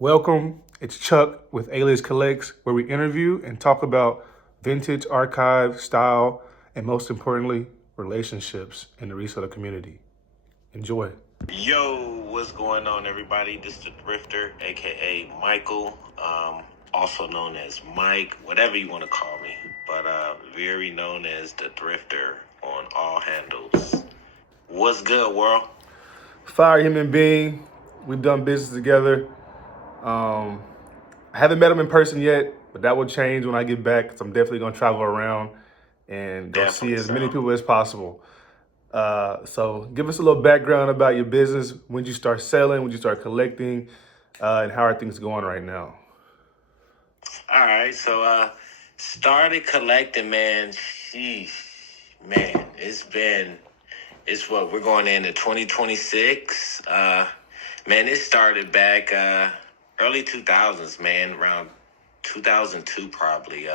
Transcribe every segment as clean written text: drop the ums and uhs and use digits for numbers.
Welcome, it's Chuck with Alias Collects, where we interview and talk about vintage, archive, style, and most importantly, relationships in the reseller community. Enjoy. Yo, what's going on, everybody? This is the Thrifter, AKA Michael, also known as Mike, whatever you want to call me, but very known as the Thrifter on all handles. What's good, world? Fire human being. We've done business together. I haven't met him in person yet, but that will change when I get back. Because I'm definitely going to travel around and go see as many people as possible. So give us a little background about your business. When did you start selling? When did you start collecting? And how are things going right now? All right, so started collecting, man. Sheesh, man, it's what we're going into 2026. Man, it started back early 2000s, man, around 2002 probably.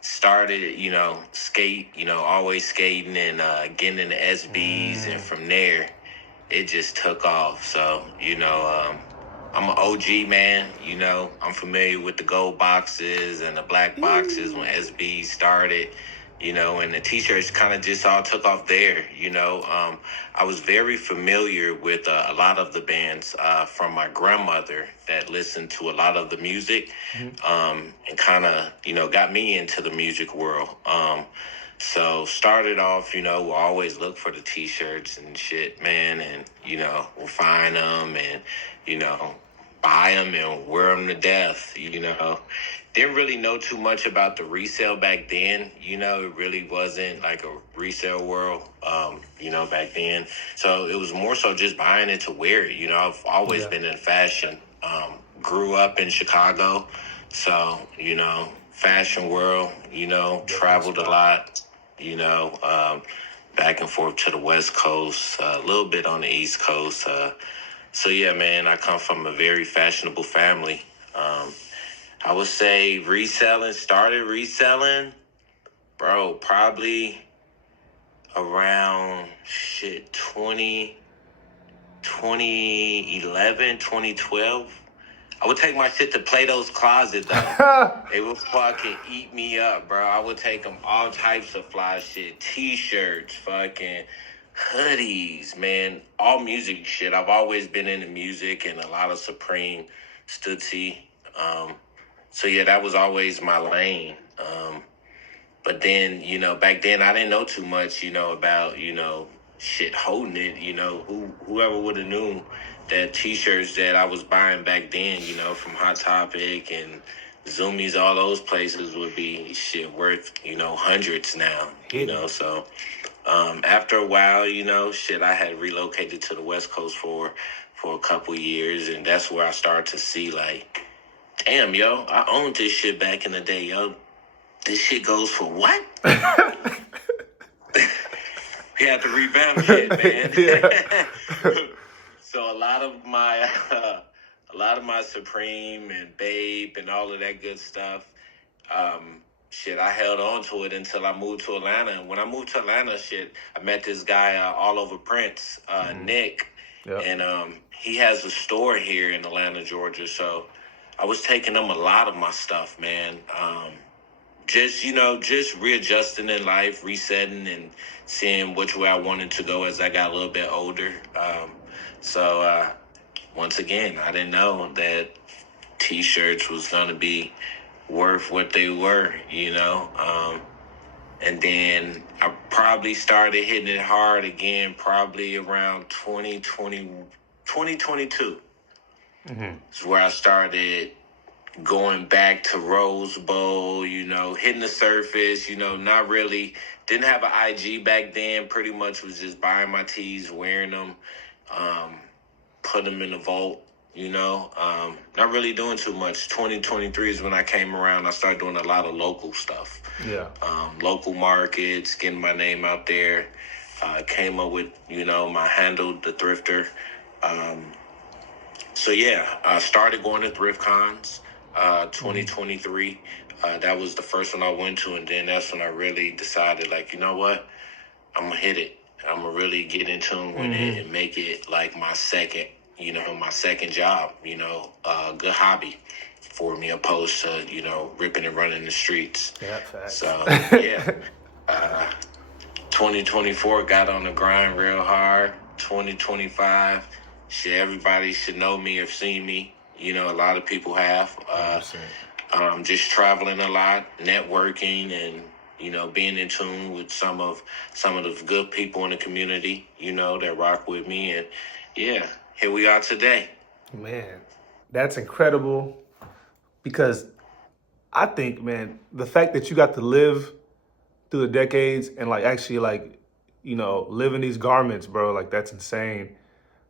Started, always skating and getting into SBs, and from there, it just took off. So, I'm an OG, man. I'm familiar with the gold boxes and the black boxes when SB started, and the T-shirts kind of just all took off there, I was very familiar with a lot of the bands from my grandmother that listened to a lot of the music, and kind of, got me into the music world. So started off, we'll always look for the T-shirts and shit, man, and, we'll find them and, buy them and wear them to death, Didn't really know too much about the resale back then, it really wasn't like a resale world, back then. So it was more so just buying it to wear it, I've always been in fashion, grew up in Chicago, so, fashion world, traveled a lot, back and forth to the West Coast, a little bit on the East Coast. So yeah, man, I come from a very fashionable family. I would say started reselling, bro, probably around 2011, 2012. I would take my shit to Plato's Closet, though. They would fucking eat me up, bro. I would take them all types of fly shit. T-shirts, fucking hoodies, man. All music shit. I've always been into music and a lot of Supreme, Stutzy. So, yeah, that was always my lane. But then, back then I didn't know too much, about, shit holding it, whoever would have knew that T-shirts that I was buying back then, from Hot Topic and Zoomies, all those places would be shit worth, hundreds now, so after a while, I had relocated to the West Coast for a couple years, and that's where I started to see, like, damn, yo, I owned this shit back in the day, yo. This shit goes for what? We had to revamp shit, man. So a lot of my Supreme and Babe and all of that good stuff, I held on to it until I moved to Atlanta. And when I moved to Atlanta, I met this guy all over Prince, Nick, and he has a store here in Atlanta, Georgia. So I was taking him a lot of my stuff, man. Just readjusting in life, resetting and seeing which way I wanted to go as I got a little bit older. So once again, I didn't know that T-shirts was going to be worth what they were, and then I probably started hitting it hard again, probably around 2022. It's where I started going back to Rose Bowl, hitting the surface, not really, didn't have an IG back then, pretty much was just buying my tees, wearing them, put them in the vault, not really doing too much. 2023 is when I came around, I started doing a lot of local stuff. Local markets, getting my name out there, came up with, my handle, The Thrifter. So yeah, I started going to thrift cons, 2023. That was the first one I went to, and then that's when I really decided, like, you know what? I'm going to hit it. I'm going to really get in tune with it and make it like my second my second job, good hobby for me opposed to, ripping and running the streets. Yeah, facts. So, yeah. 2024 got on the grind real hard. 2025, shit, everybody should know me or seen me. A lot of people have. 100%. Just traveling a lot, networking, and being in tune with some of the good people in the community, that rock with me, and yeah, here we are today. Man, that's incredible because I think, man, the fact that you got to live through the decades and like actually like, live in these garments, bro, like that's insane.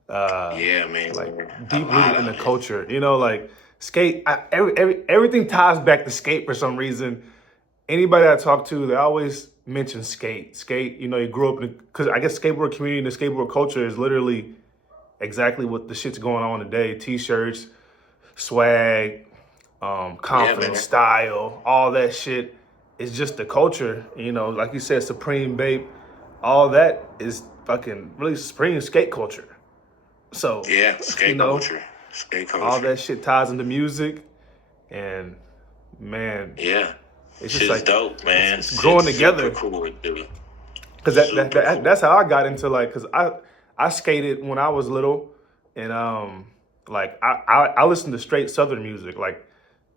Yeah, man, Like a deep lot rooted in the of it. culture, like skate. Everything ties back to skate for some reason. Anybody I talk to, they always mention skate. Skate, you grew up in because I guess skateboard community and the skateboard culture is literally exactly what the shit's going on today. T-shirts, swag, Yeah, confidence, man. style, all that shit is just the culture. Like you said, Supreme Bape, all that is fucking really Supreme skate culture. So, Yeah, skate culture. Skate all culture. that shit ties into music, and man, Yeah. it's just Shit's like dope, man. it's growing together. Super cool, dude. Because Super cool. that's how I got into like, because I skated when I was little, and like I listened to straight Southern music, like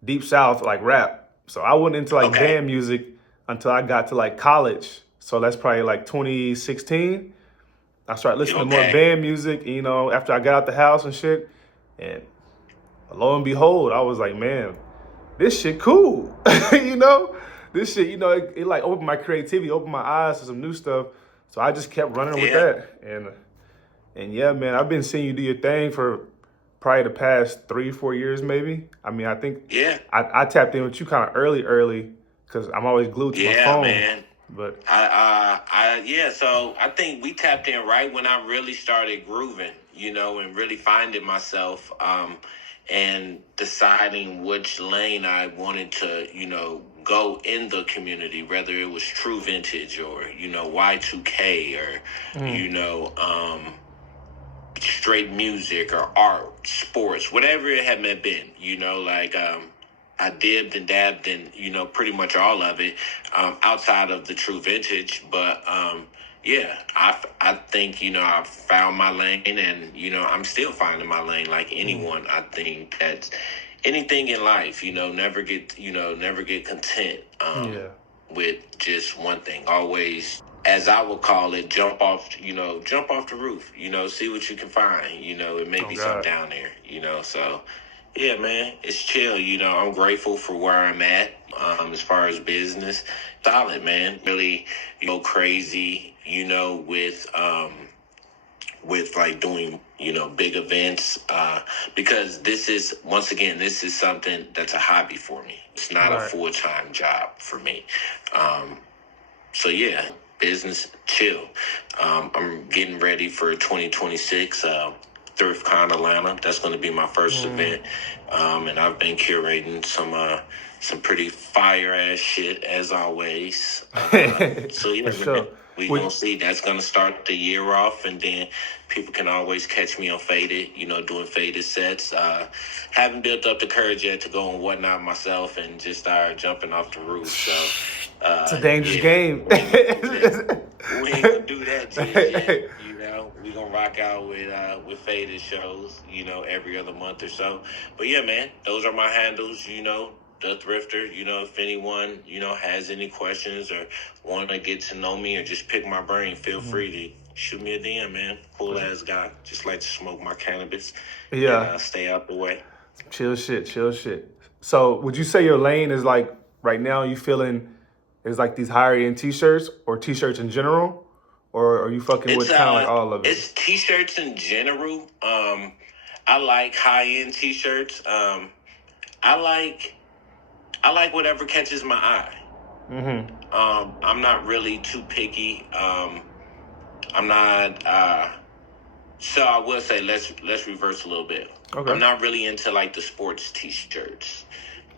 Deep South, like rap. So I went into like Okay. band music until I got to like college. So that's probably like 2016. I started listening to more Okay. band music, after I got out the house and shit. And lo and behold, I was like, man, this shit cool. This shit, it like opened my creativity, opened my eyes to some new stuff. So I just kept running with Yeah. that. And yeah, man, I've been seeing you do your thing for probably the past 3-4 years, maybe. I mean, I think Yeah. I tapped in with you kind of early because I'm always glued to my Yeah, phone. man. But So I think we tapped in right when I really started grooving, and really finding myself, and deciding which lane I wanted to, go in the community, whether it was true vintage or, Y2K or, straight music or art, sports, whatever it had been, I dibbed and dabbed in, pretty much all of it, outside of the true vintage. But yeah, I think, I found my lane, and, I'm still finding my lane like anyone. I think that's anything in life, never get content yeah. with just one thing. Always, as I would call it, jump off the roof, see what you can find, it may be something down there, so yeah, man, it's chill, I'm grateful for where I'm at, as far as business. Solid, man, really, crazy, with like doing, big events, because this is something that's a hobby for me. It's not a full-time job for me. So yeah, business chill. I'm getting ready for 2026 ThriftCon Atlanta. That's going to be my first event, and I've been curating some pretty fire ass shit as always. So yeah, For sure. we gonna see. That's gonna start the year off, and then people can always catch me on Faded, doing Faded sets. Haven't built up the courage yet to go and whatnot myself and just start jumping off the roof. So it's a dangerous game. We ain't gonna do that just yet. We gonna rock out with Faded shows, every other month or so. But yeah, man, those are my handles, DaThrifter. If anyone, has any questions or want to get to know me or just pick my brain, feel free to shoot me a DM, man. Cool ass guy. Just like to smoke my cannabis. Yeah. And stay out the way. Chill shit. So would you say your lane is like right now you feeling is like these higher end t-shirts or t-shirts in general? Or are you fucking with kind of like all of it? It's t-shirts in general. I like high end t-shirts. I like whatever catches my eye. I'm not really too picky. I'm not. So I will say let's reverse a little bit. Okay. I'm not really into like the sports t-shirts.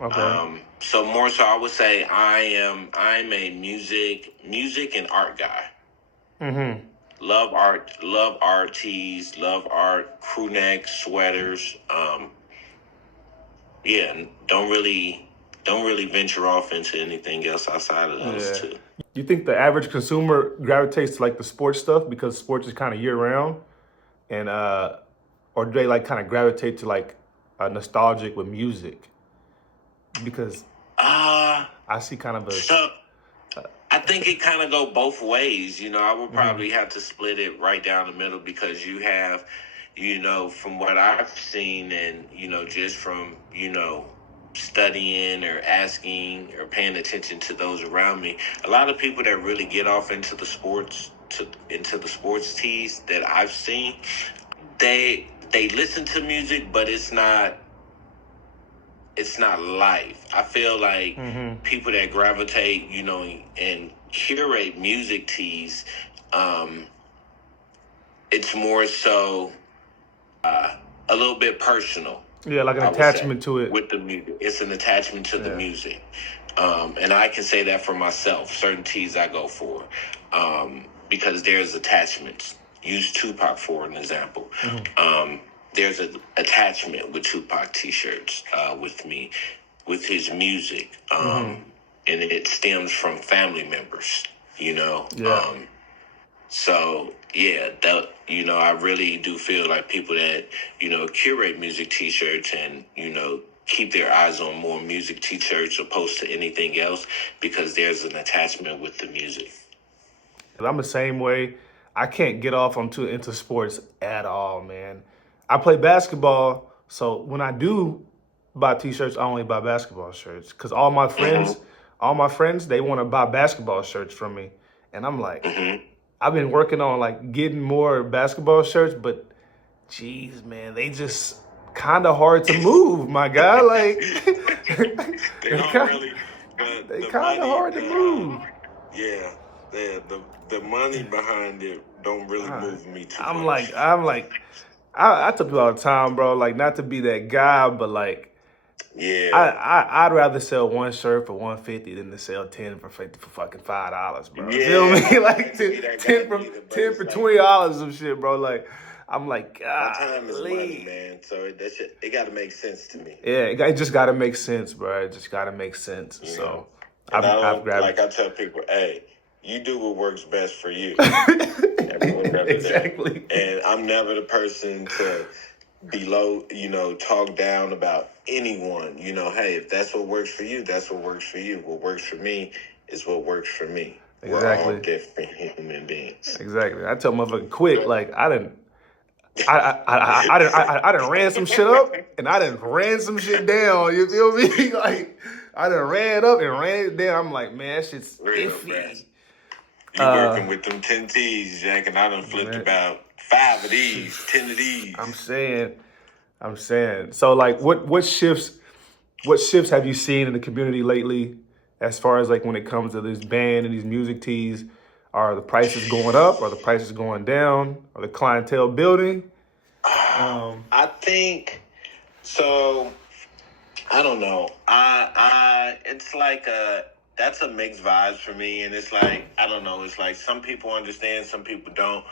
Okay. So more so, I would say I'm a music and art guy. love art tees, love art crew neck sweaters. Yeah, and don't really venture off into anything else outside of those Yeah. two. You think the average consumer gravitates to like the sports stuff because sports is kind of year round, and or do they like kind of gravitate to like nostalgic with music? Because Uh I see kind of a so I think it kind of go both ways. I would mhm. probably have to split it right down the middle because you have, from what I've seen and, just from, studying or asking or paying attention to those around me, a lot of people that really get off into the sports tees that I've seen, they listen to music, but it's not life. I feel like people that gravitate, and curate music tees, it's more so a little bit personal. Yeah, like an I would say attachment to it. with the music, it's an attachment to the Yeah. music, and I can say that for myself. Certain tees I go for because there's attachments. Use Tupac for an example. There's an attachment with Tupac t-shirts with me, with his music, and it stems from family members. Yeah. So yeah, I really do feel like people that curate music t-shirts and keep their eyes on more music t-shirts opposed to anything else because there's an attachment with the music. I'm the same way. I can't get off into sports at all, man. I play basketball, so when I do buy t-shirts, I only buy basketball shirts because all my friends, they want to buy basketball shirts from me, and I'm like, I've been working on like getting more basketball shirts, but geez, man, they just kind of hard to move, my guy. Like They they don't kind really. they The kind of money, hard to move. yeah, the money behind it don't really Uh, move me too I'm much. like, I'm like, I tell people all the time, bro. Like, not to be that guy, but like, Yeah, I'd rather sell one shirt for 150 than to sell 10 for 50 for fucking $5, bro. You feel yeah. me? I Like hate to be that guy either, but ten it's for like $20 some shit, bro. Like, I'm like, my time is money, golly. man. So it got to make sense to me. Yeah, it just gotta make sense, bro. It just gotta make sense. You know, So and I I've don't grabbed like. I tell people, hey, you do what works best for you. Everyone never that. exactly. And I'm never the person to talk down about anyone. Hey, if that's what works for you, that's what works for you. What works for me is what works for me. We're all Exactly. different human beings. Exactly. I tell motherfucker quick, like I done ran some shit up and I done ran some shit down. You feel me? Like I done ran up and ran it down. I'm like, man, that shit's Real, iffy. bruh. You working with them 10 T's, Jack, and I done flipped Man, about 5 of these, 10 of these. I'm saying. So like what shifts have you seen in the community lately as far as like when it comes to this band and these music tees? Are the prices going up? Are the prices going down? Are the clientele building? I think so. I don't know. It's like that's a mixed vibes for me, and it's like I don't know. It's like some people understand, some people don't.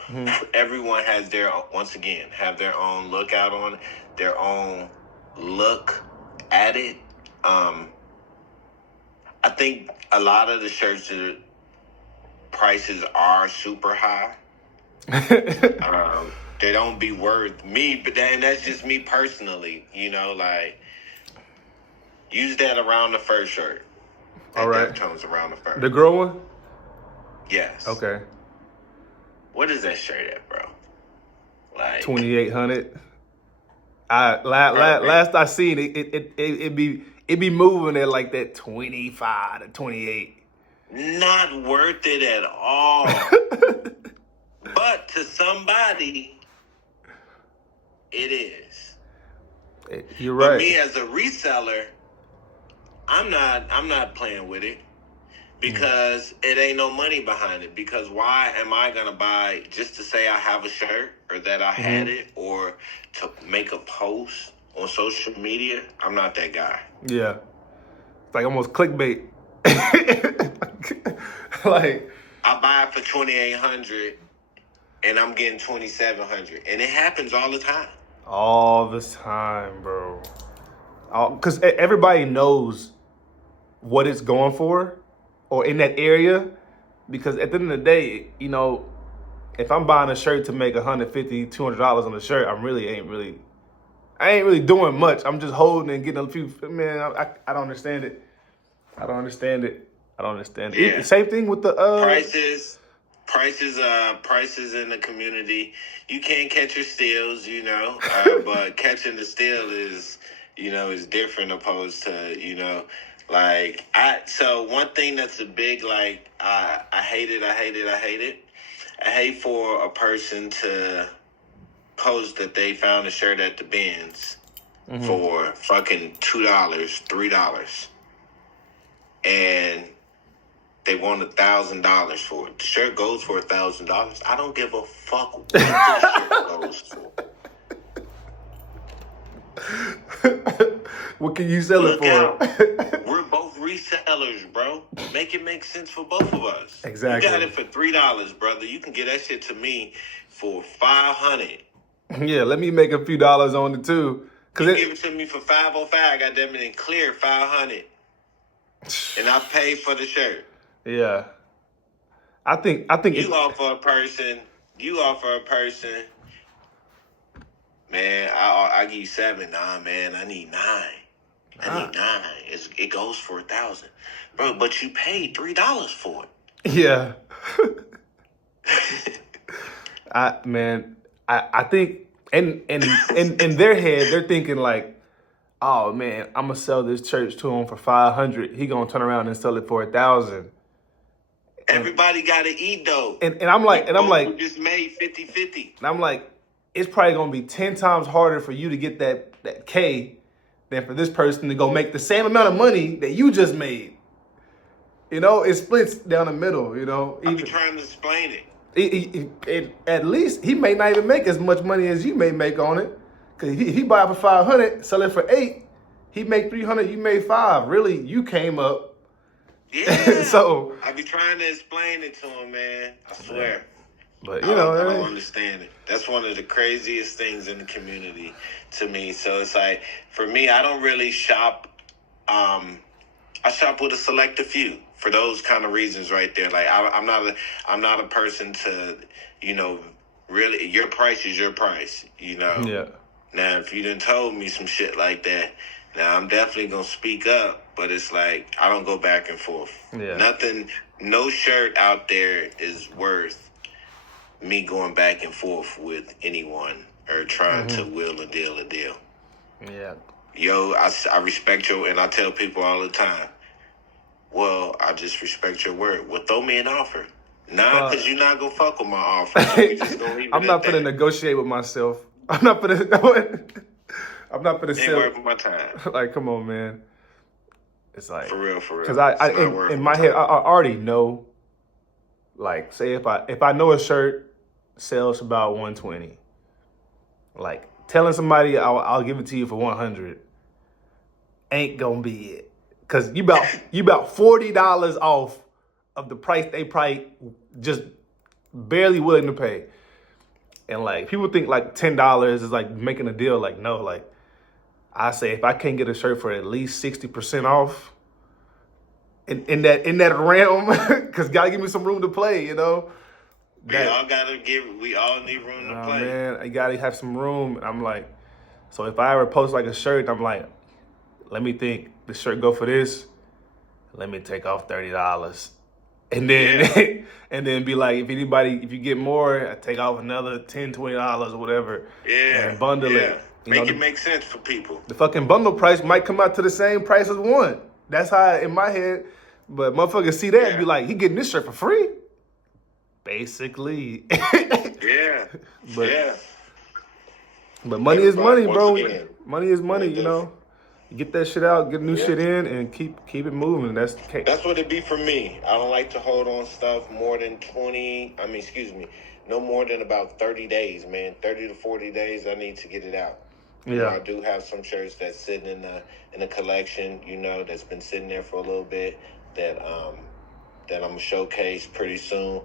Everyone has have their own lookout on it, their own look at it. I think a lot of the shirts prices are super high. They don't be worth me, but that's just me personally. Like use that around the first shirt. All right. Deftones around the first. The girl one? Yes. Okay. What is that shirt at, bro? Like 2,800. Last I seen it be moving at like that 25 to 28. not worth it at all. But to somebody, it is. You're But right. me as a reseller, I'm not playing with it because it ain't no money behind it. Because why am I gonna buy just to say I have a shirt or that I had it or to make a post on social media? I'm not that guy. Yeah. It's like almost clickbait. Like I buy it for $2,800 and I'm getting 2,700, and it happens all the time. All the time, bro. Because everybody knows what it's going for, or in that area. Because at the end of the day, you know, if I'm buying a shirt to make $150, $200 on the shirt, I ain't really doing much. I'm just holding and getting a few. Man, I don't understand it. I don't understand it. Yeah. Same thing with the prices in the community. You can't catch your steals, you know, but catching the steal is, you know, is different opposed to, you know, like so one thing that's a big, like, I hate it. I hate for a person to post that they found a shirt at the bins for fucking $2, $3, and they want $1,000 for it. The shirt goes for $1,000. I don't give a fuck what the shirt goes for. What can you sell it for? Out. We're both resellers, bro. Make it make sense for both of us. Exactly. You got it for $3, brother. You can get that shit to me for $500. Yeah, let me make a few dollars on it too. You give it to me for $505. I got them in clear $500, and I paid for the shirt. Yeah, I think you offer a person. Man, I give you 7. Nah, man, I need 9. I need 9. It goes for $1,000, bro. But you paid $3 for it. Yeah. I think in their head they're thinking like, oh man, I'm gonna sell this church to him for $500. He gonna turn around and sell it for $1,000. Everybody gotta eat though. And I'm like, we just made 50-50. And I'm like, it's probably gonna be 10 times harder for you to get that K than for this person to go make the same amount of money that you just made. You know, it splits down the middle. You know, I'm trying to explain it. At least he may not even make as much money as you may make on it. Cause he buy it for $500, sell it for $8. He make $300, you made $5. Really, you came up. Yeah. So I be trying to explain it to him, man. I swear. But you know, I don't understand it. That's one of the craziest things in the community to me. So it's like, for me, I don't really shop. I shop with a select few for those kind of reasons right there. Like I'm not a person to, you know, really, your price is your price, you know. Yeah. Now, if you done told me some shit like that, now I'm definitely gonna speak up. But it's like, I don't go back and forth. Yeah. No shirt out there is worth me going back and forth with anyone or trying to will and deal a deal. Yeah. Yo, I respect your, and I tell people all the time, well, I just respect your word. Well, throw me an offer. Nah, because you're not going to fuck with my offer. So we just gonna leave it I'm not going to negotiate with myself. I'm not going to sell. Ain't worth my time. Like, come on, man. It's like, for real. Because in my head, I already know. Like, say if I know a shirt sells about 120, like telling somebody I'll give it to you for 100 ain't gonna be it. Cause you about $40 off of the price they probably just barely willing to pay. And like people think like $10 is like making a deal. Like no, like I say if I can't get a shirt for at least 60% off in that realm, cause gotta give me some room to play, you know. We all need room to play. Man, I gotta have some room. I'm like, so if I ever post like a shirt, I'm like, let me think, the shirt go for this. Let me take off $30. And then and then be like, if you get more, I take off another $10, $20 or whatever. Yeah. And bundle it. Make it make sense for people. The fucking bundle price might come out to the same price as one. That's how in my head. But motherfuckers see that and be like, he getting this shirt for free? Basically. But money is money, bro. Money is money, you know. You get that shit out, get new shit in, and keep it moving. That's what it be for me. I don't like to hold on stuff more than no more than about 30 days, man. 30 to 40 days, I need to get it out. Yeah. You know, I do have some shirts that's sitting in the collection, you know, that's been sitting there for a little bit that I'm gonna showcase pretty soon.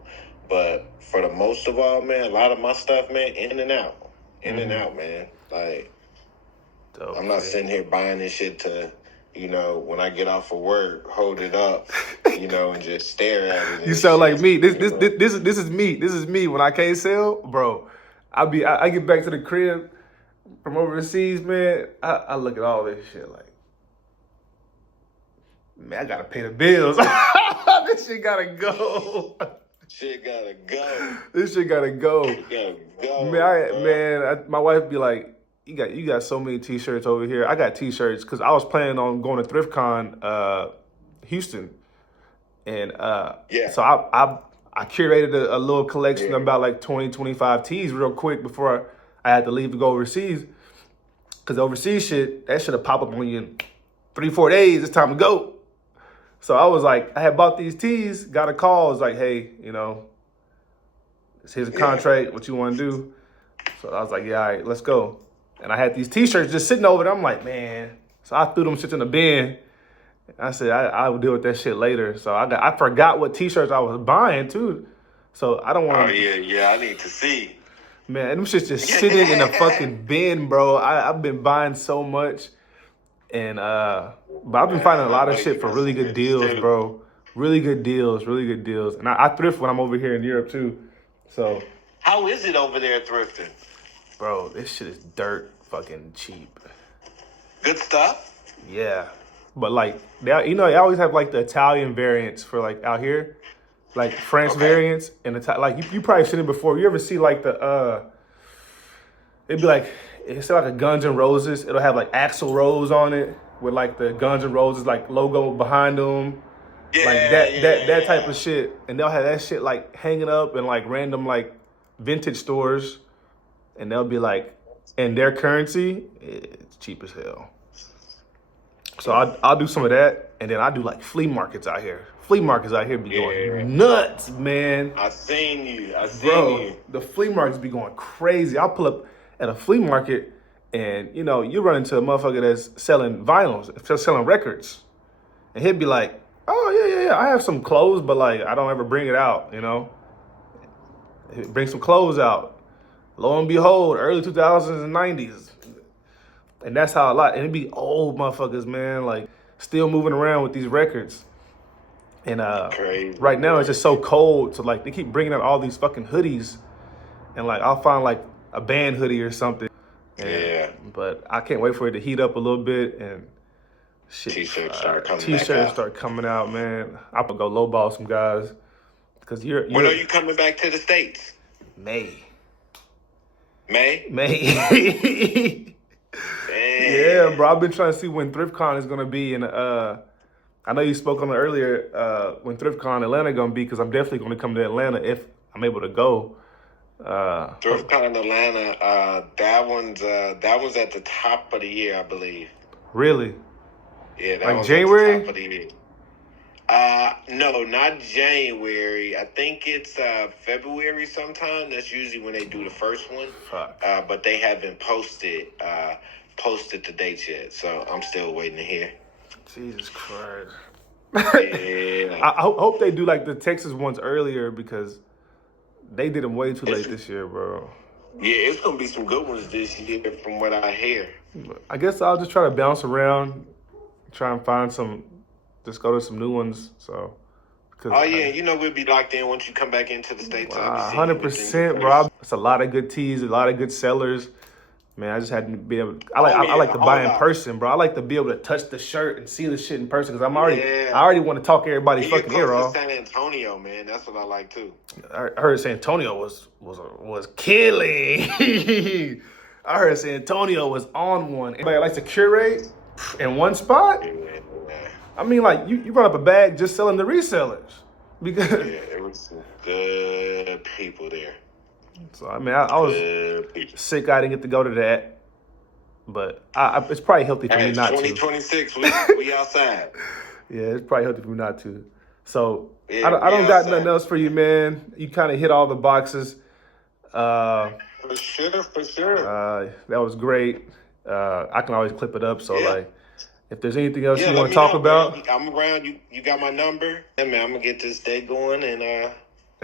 But for the most of all, man, a lot of my stuff, man, in and out, man. Like, Dope, I'm not shit. sitting here buying this shit to, when I get off of work, hold it up, and just stare at it. You sound like me. This is me. This is me when I can't sell, bro. I get back to the crib from overseas, man. I look at all this shit like, man, I gotta pay the bills. This shit gotta go. Shit gotta go. This shit gotta go. It gotta go. Man, my wife be like, you got so many t-shirts over here. I got t-shirts because I was planning on going to ThriftCon Houston. And so I curated a little collection of about like 20, 25 tees real quick before I had to leave to go overseas. Because overseas shit, that should have popped up on you in 3-4 days. It's time to go. So I was like, I had bought these tees, got a call. It was like, hey, here's a contract, what you want to do? So I was like, yeah, all right, let's go. And I had these t-shirts just sitting over there. I'm like, man. So I threw them shits in the bin. I said, I will deal with that shit later. So I forgot what t-shirts I was buying, too. So I don't want to. Oh, yeah, I need to see. Man, them shit's just sitting in the fucking bin, bro. I've been buying so much. And, but I've been finding a lot of shit for really good deals, bro. Really good deals. And I thrift when I'm over here in Europe, too. So. How is it over there thrifting? Bro, this shit is dirt fucking cheap. Good stuff? Yeah. But like, they always have like the Italian variants for like out here. Like French variants and like you probably seen it before. You ever see like it'd be like, it's like a Guns N' Roses. It'll have like Axl Rose on it with like the Guns N' Roses like logo behind them. Yeah, like that type of shit. And they'll have that shit like hanging up in like random like vintage stores. And they'll be like, in their currency, it's cheap as hell. So I'll do some of that, and then I do like flea markets out here. Flea markets out here be going nuts, man. I seen you. Bro, the flea markets be going crazy. I'll pull up at a flea market, and you run into a motherfucker that's selling vinyls, selling records, and he'd be like, "Oh yeah, I have some clothes, but like I don't ever bring it out, Bring some clothes out." Lo and behold, early 2000s and 90s. And that's how a lot, and it'd be old motherfuckers, man, like still moving around with these records. And right now it's just so cold, so like they keep bringing out all these fucking hoodies, and like I'll find like a band hoodie or something. But I can't wait for it to heat up a little bit and shit. T-shirts start coming out, man. I'm gonna go lowball some guys because you're. When are you coming back to the States? May. Yeah, bro. I've been trying to see when ThriftCon is gonna be, and I know you spoke on it earlier. When ThriftCon Atlanta gonna be, because I'm definitely gonna come to Atlanta if I'm able to go. ThriftCon Atlanta. That one's at the top of the year, I believe. Really? Yeah, that like one's January. At the top of the year. No, not January. I think it's February sometime. That's usually when they do the first one. Fuck. But they haven't posted the dates yet, so I'm still waiting to hear. Jesus Christ. Yeah. I hope they do like the Texas ones earlier because they did them way too late this year, bro. Yeah, it's gonna be some good ones this year from what I hear. I guess I'll just try to bounce around, try and find some. Just go to some new ones. So. We'll be locked in once you come back into the States. 100%, bro. It's a lot of good teas, a lot of good sellers. Man, I just had to be able. I like to buy in person, bro. I like to be able to touch the shirt and see the shit in person because I already want to talk everybody's fucking ear off. San Antonio, man, that's what I like too. I heard San Antonio was killing. I heard San Antonio was on one. Anybody likes to curate in one spot? I mean, like, you run up a bag just selling the resellers. Because there was some good people there. So, I mean, I was sick I didn't get to go to that. But it's probably healthy for me not 2026, we outside. Yeah, it's probably healthy for me not to. So, I don't got nothing else for you, man. You kind of hit all the boxes. For sure. That was great. I can always clip it up. So, like, if there's anything else you want to talk about. Man. I'm around. You got my number. Yeah, man, I'm going to get this day going and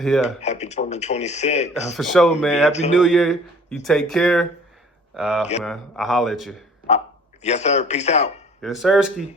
Yeah. Happy 2026. For sure, man. Be in Happy tune. New Year. You take care. Man, I'll holler at you. Yes, sir. Peace out. Yes, sirski.